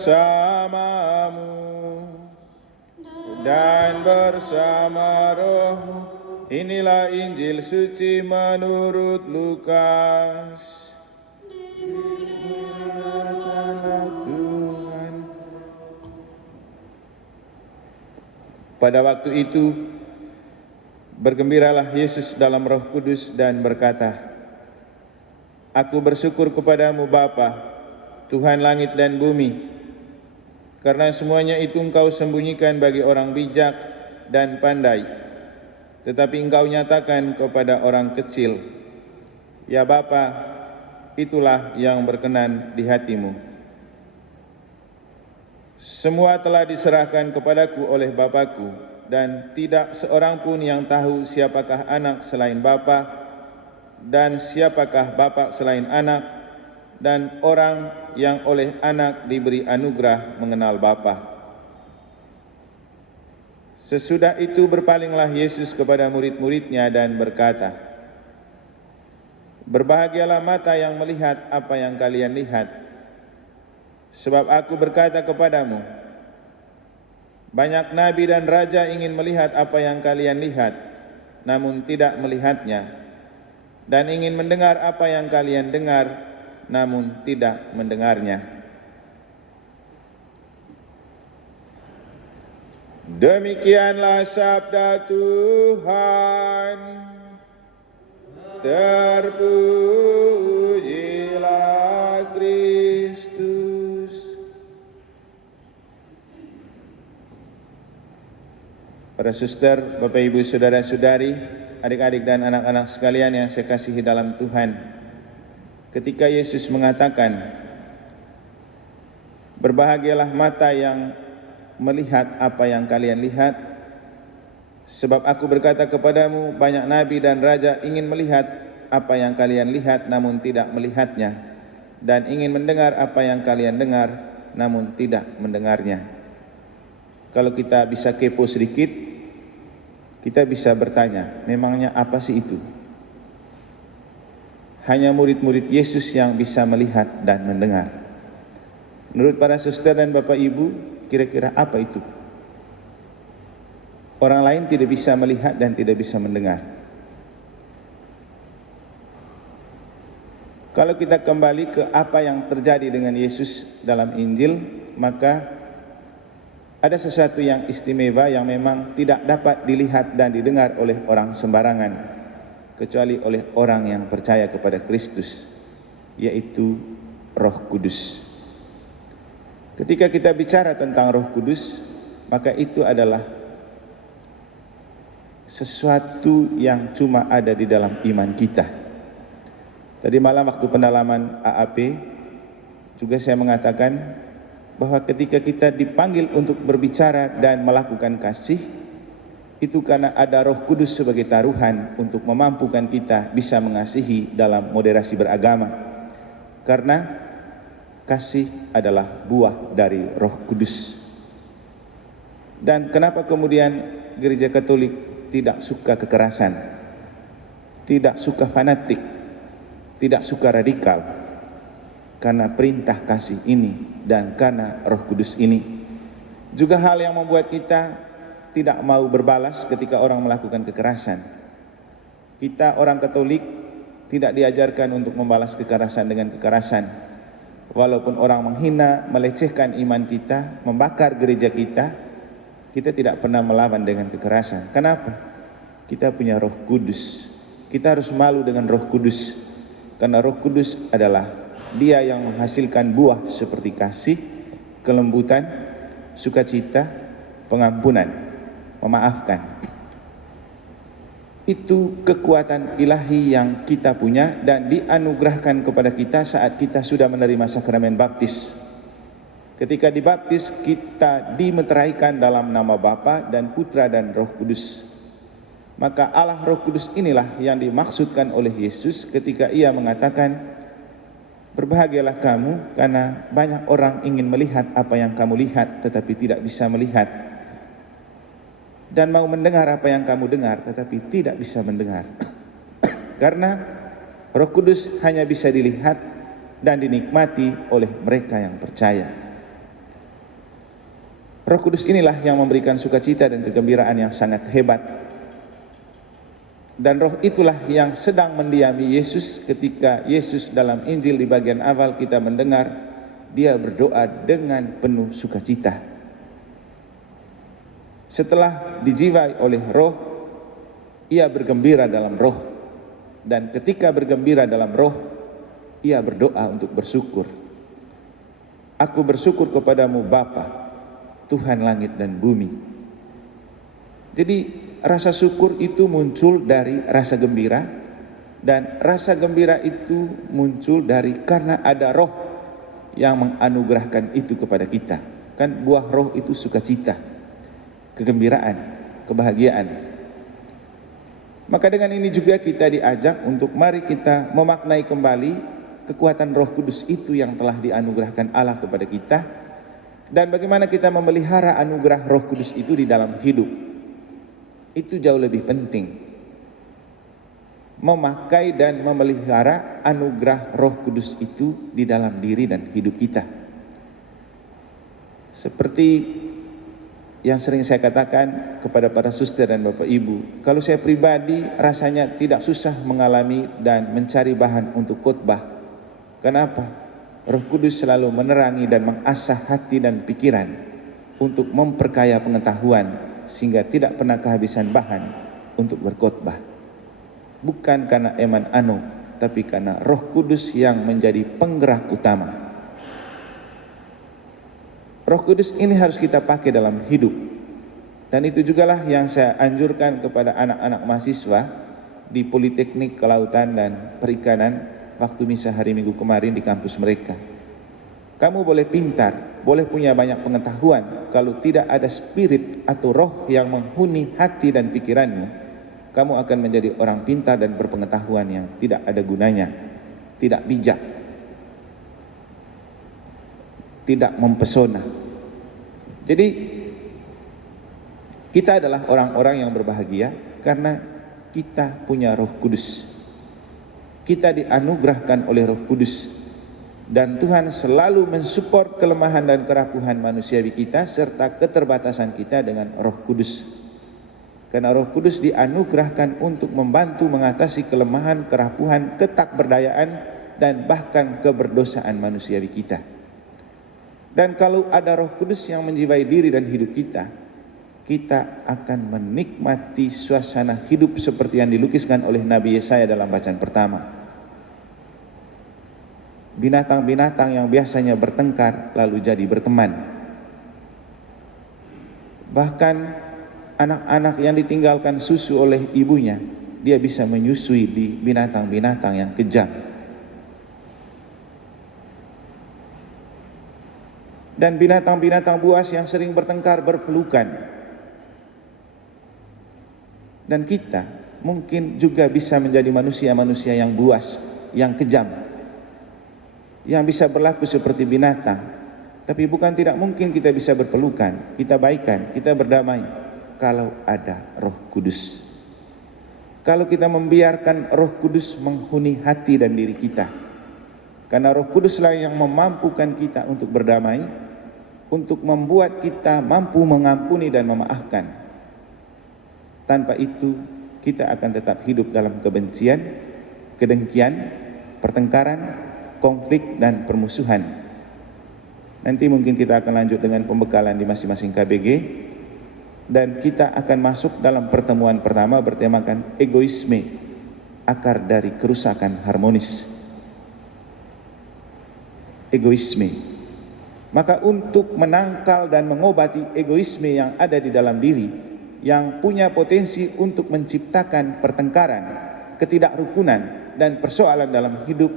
bersamamu dan bersama rohmu. Inilah Injil suci menurut Lukas. Dimuliakanlah Tuhan. Pada waktu itu bergembiralah Yesus dalam Roh Kudus dan berkata, "Aku bersyukur kepadamu Bapa, Tuhan langit dan bumi, karena semuanya itu Engkau sembunyikan bagi orang bijak dan pandai, tetapi Engkau nyatakan kepada orang kecil. Ya Bapa, itulah yang berkenan di hatimu. Semua telah diserahkan kepadaku oleh Bapakku, dan tidak seorang pun yang tahu siapakah anak selain Bapa, dan siapakah Bapa selain anak, dan orang yang oleh anak diberi anugerah mengenal Bapa." Sesudah itu berpalinglah Yesus kepada murid-muridnya dan berkata, "Berbahagialah mata yang melihat apa yang kalian lihat. Sebab aku berkata kepadamu, banyak nabi dan raja ingin melihat apa yang kalian lihat, namun tidak melihatnya, dan ingin mendengar apa yang kalian dengar, namun tidak mendengarnya." Demikianlah sabda Tuhan. Terpujilah Kristus. Para suster, Bapak Ibu, saudara-saudari, adik-adik dan anak-anak sekalian yang saya kasihi dalam Tuhan, ketika Yesus mengatakan, "Berbahagialah mata yang melihat apa yang kalian lihat, sebab aku berkata kepadamu, banyak nabi dan raja ingin melihat apa yang kalian lihat namun tidak melihatnya, dan ingin mendengar apa yang kalian dengar namun tidak mendengarnya." Kalau kita bisa kepo sedikit, kita bisa bertanya, memangnya apa sih itu? Hanya murid-murid Yesus yang bisa melihat dan mendengar. Menurut para suster dan Bapak Ibu, kira-kira apa itu? Orang lain tidak bisa melihat dan tidak bisa mendengar. Kalau kita kembali ke apa yang terjadi dengan Yesus dalam Injil, maka ada sesuatu yang istimewa yang memang tidak dapat dilihat dan didengar oleh orang sembarangan, kecuali oleh orang yang percaya kepada Kristus, yaitu Roh Kudus. Ketika kita bicara tentang Roh Kudus, maka itu adalah sesuatu yang cuma ada di dalam iman kita. Tadi malam waktu pendalaman AAP juga saya mengatakan bahwa ketika kita dipanggil untuk berbicara dan melakukan kasih, itu karena ada Roh Kudus sebagai taruhan untuk memampukan kita bisa mengasihi dalam moderasi beragama. Karena kasih adalah buah dari Roh Kudus. Dan kenapa kemudian Gereja Katolik tidak suka kekerasan, tidak suka fanatik, tidak suka radikal? Karena perintah kasih ini dan karena Roh Kudus ini. Juga hal yang membuat kita tidak mau berbalas ketika orang melakukan kekerasan. Kita orang Katolik tidak diajarkan untuk membalas kekerasan dengan kekerasan. Walaupun orang menghina, melecehkan iman kita, membakar gereja kita tidak pernah melawan dengan kekerasan. Kenapa? Kita punya Roh Kudus. Kita harus malu dengan Roh Kudus, karena Roh Kudus adalah Dia yang menghasilkan buah seperti kasih, kelembutan, sukacita, pengampunan, memaafkan. Itu kekuatan ilahi yang kita punya dan dianugerahkan kepada kita saat kita sudah menerima sakramen baptis. Ketika dibaptis, kita dimeteraikan dalam nama Bapa dan Putra dan Roh Kudus. Maka Allah Roh Kudus inilah yang dimaksudkan oleh Yesus ketika Ia mengatakan, "Berbahagialah kamu karena banyak orang ingin melihat apa yang kamu lihat tetapi tidak bisa melihat, dan mau mendengar apa yang kamu dengar tetapi tidak bisa mendengar." Karena Roh Kudus hanya bisa dilihat dan dinikmati oleh mereka yang percaya. Roh Kudus inilah yang memberikan sukacita dan kegembiraan yang sangat hebat. Dan roh itulah yang sedang mendiami Yesus ketika Yesus dalam Injil di bagian awal kita mendengar dia berdoa dengan penuh sukacita. Setelah dijiwai oleh roh, ia bergembira dalam roh. Dan ketika bergembira dalam roh, ia berdoa untuk bersyukur. Aku bersyukur kepadamu Bapa, Tuhan langit dan bumi. Jadi rasa syukur itu muncul dari rasa gembira, dan rasa gembira itu muncul dari karena ada roh yang menganugerahkan itu kepada kita. Kan buah roh itu sukacita, kegembiraan, kebahagiaan. Maka dengan ini juga kita diajak untuk mari kita memaknai kembali kekuatan Roh Kudus itu yang telah dianugerahkan Allah kepada kita, dan bagaimana kita memelihara anugerah Roh Kudus itu di dalam hidup. Itu jauh lebih penting, memakai dan memelihara anugerah Roh Kudus itu di dalam diri dan hidup kita. Seperti yang sering saya katakan kepada para suster dan bapak ibu, kalau saya pribadi rasanya tidak susah mengalami dan mencari bahan untuk khotbah. Kenapa? Roh Kudus selalu menerangi dan mengasah hati dan pikiran untuk memperkaya pengetahuan sehingga tidak pernah kehabisan bahan untuk berkhotbah. Bukan karena eman anu, tapi karena Roh Kudus yang menjadi penggerak utama. Roh Kudus ini harus kita pakai dalam hidup. Dan itu jugalah yang saya anjurkan kepada anak-anak mahasiswa di Politeknik Kelautan dan Perikanan waktu misa hari Minggu kemarin di kampus mereka. Kamu boleh pintar, boleh punya banyak pengetahuan, kalau tidak ada spirit atau roh yang menghuni hati dan pikiranmu, kamu akan menjadi orang pintar dan berpengetahuan yang tidak ada gunanya, tidak bijak, tidak mempesona. Jadi kita adalah orang-orang yang berbahagia karena kita punya Roh Kudus. Kita dianugerahkan oleh Roh Kudus, dan Tuhan selalu mensupport kelemahan dan kerapuhan manusiawi kita serta keterbatasan kita dengan Roh Kudus. Karena Roh Kudus dianugerahkan untuk membantu mengatasi kelemahan, kerapuhan, ketakberdayaan dan bahkan keberdosaan manusiawi kita. Dan kalau ada Roh Kudus yang menjiwai diri dan hidup kita, kita akan menikmati suasana hidup seperti yang dilukiskan oleh Nabi Yesaya dalam bacaan pertama. Binatang-binatang yang biasanya bertengkar lalu jadi berteman. Bahkan anak-anak yang ditinggalkan susu oleh ibunya, dia bisa menyusui di binatang-binatang yang kejam. Dan binatang-binatang buas yang sering bertengkar berpelukan. Dan kita mungkin juga bisa menjadi manusia-manusia yang buas, yang kejam, yang bisa berlaku seperti binatang. Tapi bukan tidak mungkin kita bisa berpelukan, kita baikan, kita berdamai kalau ada Roh Kudus. Kalau kita membiarkan Roh Kudus menghuni hati dan diri kita. Karena Roh Kuduslah yang memampukan kita untuk berdamai, untuk membuat kita mampu mengampuni dan memaafkan. Tanpa itu kita akan tetap hidup dalam kebencian, kedengkian, pertengkaran, konflik dan permusuhan. Nanti mungkin kita akan lanjut dengan pembekalan di masing-masing KBG, dan kita akan masuk dalam pertemuan pertama bertemakan egoisme, akar dari kerusakan harmonis. Egoisme. Maka untuk menangkal dan mengobati egoisme yang ada di dalam diri, yang punya potensi untuk menciptakan pertengkaran, ketidakrukunan dan persoalan dalam hidup,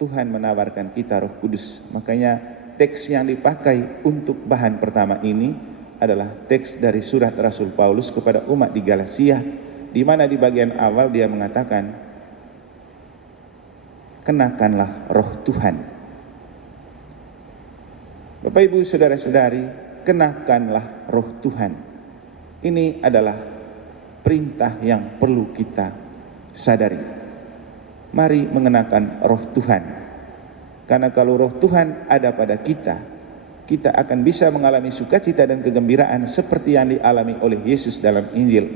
Tuhan menawarkan kita Roh Kudus. Makanya teks yang dipakai untuk bahan pertama ini adalah teks dari surat Rasul Paulus kepada umat di Galatia, di mana di bagian awal dia mengatakan, kenakanlah Roh Tuhan. Bapak Ibu saudara-saudari, kenakanlah Roh Tuhan. Ini adalah perintah yang perlu kita sadari. Mari mengenakan Roh Tuhan. Karena kalau Roh Tuhan ada pada kita, kita akan bisa mengalami sukacita dan kegembiraan seperti yang dialami oleh Yesus dalam Injil.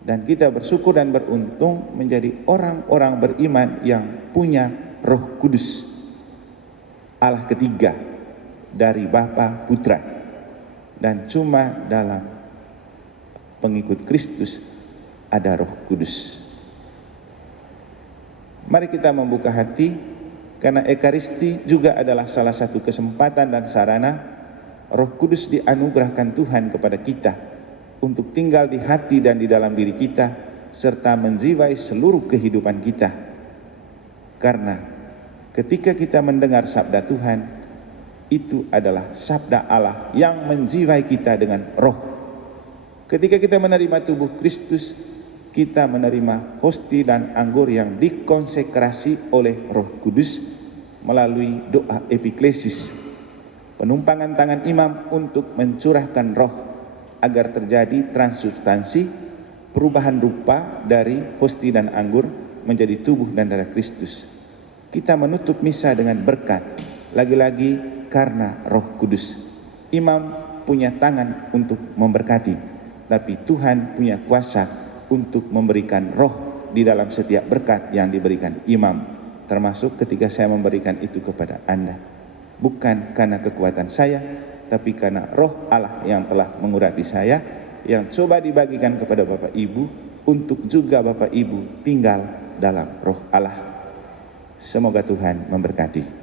Dan kita bersyukur dan beruntung menjadi orang-orang beriman yang punya Roh Kudus, Allah ketiga dari Bapa, Putra. Dan cuma dalam pengikut Kristus ada Roh Kudus. Mari kita membuka hati, karena Ekaristi juga adalah salah satu kesempatan dan sarana Roh Kudus dianugerahkan Tuhan kepada kita untuk tinggal di hati dan di dalam diri kita, serta menjiwai seluruh kehidupan kita. Karena ketika kita mendengar sabda Tuhan, itu adalah sabda Allah yang menjiwai kita dengan roh. Ketika kita menerima tubuh Kristus, kita menerima hosti dan anggur yang dikonsekrasi oleh Roh Kudus melalui doa epiklesis, penumpangan tangan imam untuk mencurahkan roh agar terjadi transubstansi, perubahan rupa dari hosti dan anggur menjadi tubuh dan darah Kristus. Kita menutup misa dengan berkat, lagi-lagi karena Roh Kudus. Imam punya tangan untuk memberkati, tapi Tuhan punya kuasa untuk memberikan roh di dalam setiap berkat yang diberikan imam, termasuk ketika saya memberikan itu kepada Anda. Bukan karena kekuatan saya, tapi karena roh Allah yang telah mengurapi saya, yang coba dibagikan kepada Bapak Ibu, untuk juga Bapak Ibu tinggal dalam roh Allah. Semoga Tuhan memberkati.